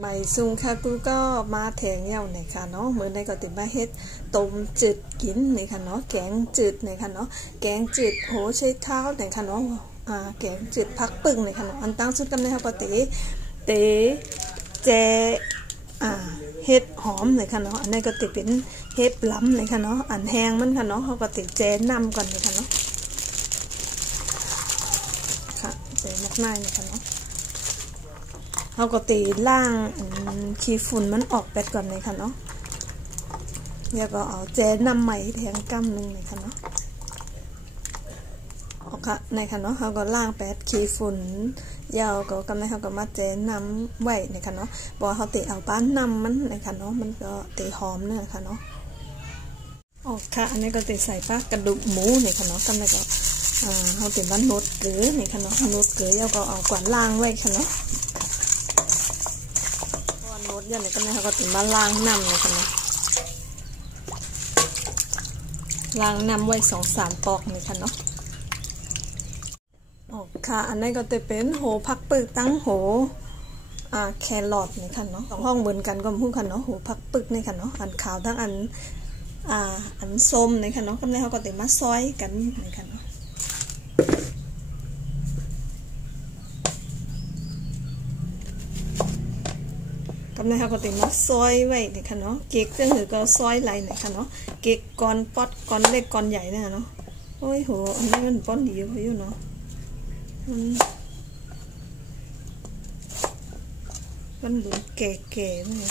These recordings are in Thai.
ใบซุงคากูก็มาแทงเย้าในค่ะเนาะเหมือนในก็ติมาเฮ็ดต้มจืดกินในค่ะเนาะแกงจืดในค่ะเนาะแกงจืดโหใช้เท้าในค่ะเนาะแกงจืดพักปึ่งในค่ะเนาะอันตั้งสุดกันในค่ะปกติเตแจเฮ็ดหอมในค่ะเนาะอันนี้ก็ติเป็นเฮ็ดล้ำในค่ะเนาะอันแห้งมันค่ะเนาะเขาก็ติแจนำก่อนในค่ะเนาะค่ะแจมากง่ายในค่ะเนาะเขาก็ตีล่างขี้ฝุ่นมันออกไปก่อนเลยค่ะเนาะแล้วก็เอาแจนำใหม่แทงกำหนึ่งเลยค่ะเนาะออกค่ะในค่ะเนาะเขาก็ล่างแปดขี้ฝุ่นยาวก็กำในเขาก็มาแจนำไว้ในค่ะเนาะบอกเขาตีเอาบ้านนำมันในค่ะเนาะมันก็ตีหอมเนี่ยค่ะเนาะออกค่ะอันนี้ก็ตีใส่ปลากระดูกหมูในค่ะเนาะกำในก็เขาตีบ้านนดหรือในค่ะเนาะนดเกลือยาวก็เอากวาดล่างไว้ค่ะเนาะรถอย่างนี้ก็นะคะก็ถึงมาล้างน้ำเลยค่ะนะล้างน้ำไว้2-3 ปอกเลยค่ะเนาะอ๋อค่ะอันนี้ก็จะเป็นโหผักปึกตั้งโหแครอทนี่ค่ะเนาะ2 ห้องเหมือนกันก็พูดค่ะเนาะโหผักปึกนี่ค่ะเนาะอันขาวทั้งอันส้มนี่ค่ะเนาะก็ในเขาก็จะมาซอยกันนี่ค่ะเนาะกำลังเขาก็ติมาซอยไว้เนี่ยค่ะเนาะเก๊กเจ้าหือก็ซอยไหลเนี่ยค่ะเนาะเก๊กก้อนป๊อดก้อนเล็กก้อนใหญ่เนี่ยเนาะโอ้ยโหอันนี้มันป้อนดีอยู่เนาะมันดูแก่ๆเนี่ย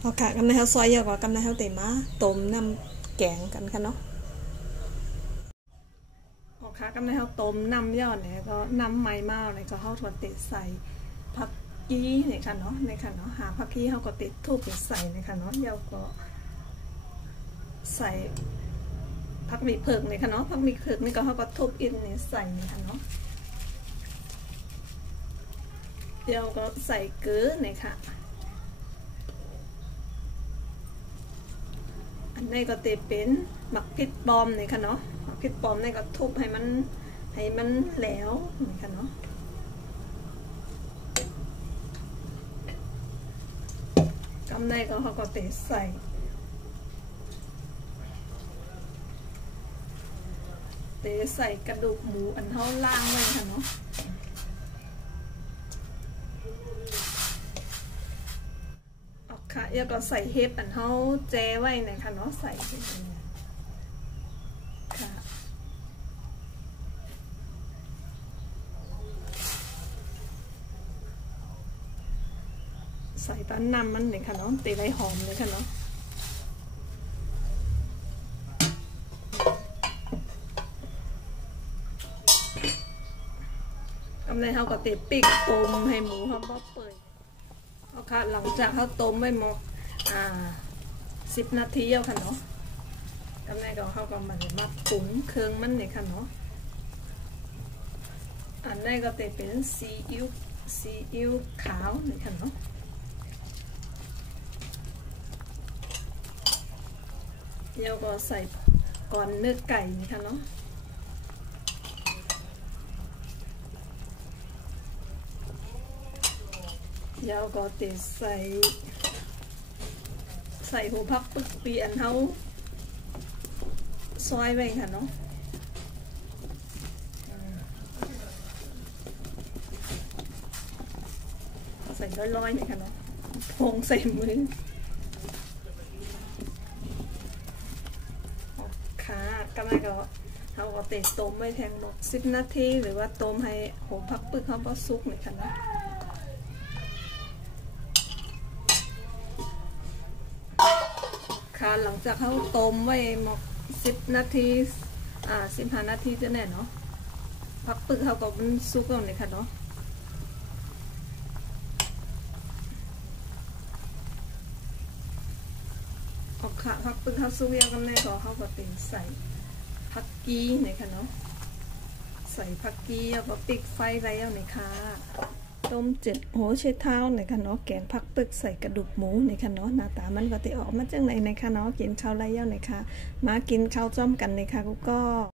พอค่ะกำลังเขาซอยเยอะกว่ากำลังเขาติมาต้มน้ำแกงกันค่ะเนาะค่ะกำลังเขาต้มน้ำยอดเนี่ยก็น้ำไม้เมาเนี่ยก็เขาถอดติดใส่ผักกี้เนี่ยค่ะเนาะในค่ะเนาะหาผักกี้เขาก็ติดทูบใส่เนี่ยค่ะเนาะยาวก็ใส่ผักมีเผือกเนี่ยค่ะเนาะผักมีเผือกนี่ก็เขาก็ทุบอินเนี่ยใส่เนี่ยค่ะเนาะยาวก็ใส่เกลือเนี่ยค่ะอันนี้ก็ติดเป็นหมักพริกปอมเนี่ยค่ะเนาะพริกปอมนี่ก็ทุบให้มันแหลวนี่ค่ะเนาะกำในก็เขาก็เตะใส่กระดูกหมูอันเขาล่างไว้ค่ะเนาะค่ะแล้วก็ใส่เห็ดอันเขาแจไว้เนี่ยค่ะเนาะใส่ใส่ต้นน้ำมันเลยค่ะเนาะตีไว้หอมเลยค่ะเนาะกำลังเขาก็ตีปีกต้มให้หมูเขาบ่เปื่อยเอาค่ะหลังจากเขาต้มไว้หมด10 นาทีแล้วค่ะเนาะกำลังเขาก็มาปรุงเครื่องมันเลยค่ะเนาะอันนี้ก็ตีเป็นซีอิ๊วขาวเลยค่ะเนาะแล้วก็ใส่ก่อนเนื้อไก่นี่ค่ะเนาะแล้วก็ติดใส่หัวผักปึกปีอันเท้าซอยไว้ค่ะเนาะใส่ลอยๆนี่ค่ะเนาะพงใส่มือกำลังก็เขาก็เตะต้มไว้แทงบอก10 นาทีหรือว่าต้มให้หัวผักปึกเขาพอสุกเลยค่ะนะค่ะหลังจากเขาต้มไว้หมก10 นาที15 นาทีจะแน่เนาะผักปึกเขาก็มันสุกแล้วเลยค่ะเนาะค่ะผักปึกเขาสุกแล้วกันแน่ก็เขาก็เตะใส่ผักกี้เนี่ยค่ะเนาะใส่ผักกี้แล้วก็ปิดไฟไว้แล้วเนี่ยค่ะ ต้มจืดโหใช้เท้านะคะเนาะแกงผักปึกใส่กระดูกหมูนะคะเนาะหน้าตามันก็ติออกมาจังไหนนะคะเนาะกินข้าวไรเย้านะคะมากินข้าวจ้อมกันนะคะกูก็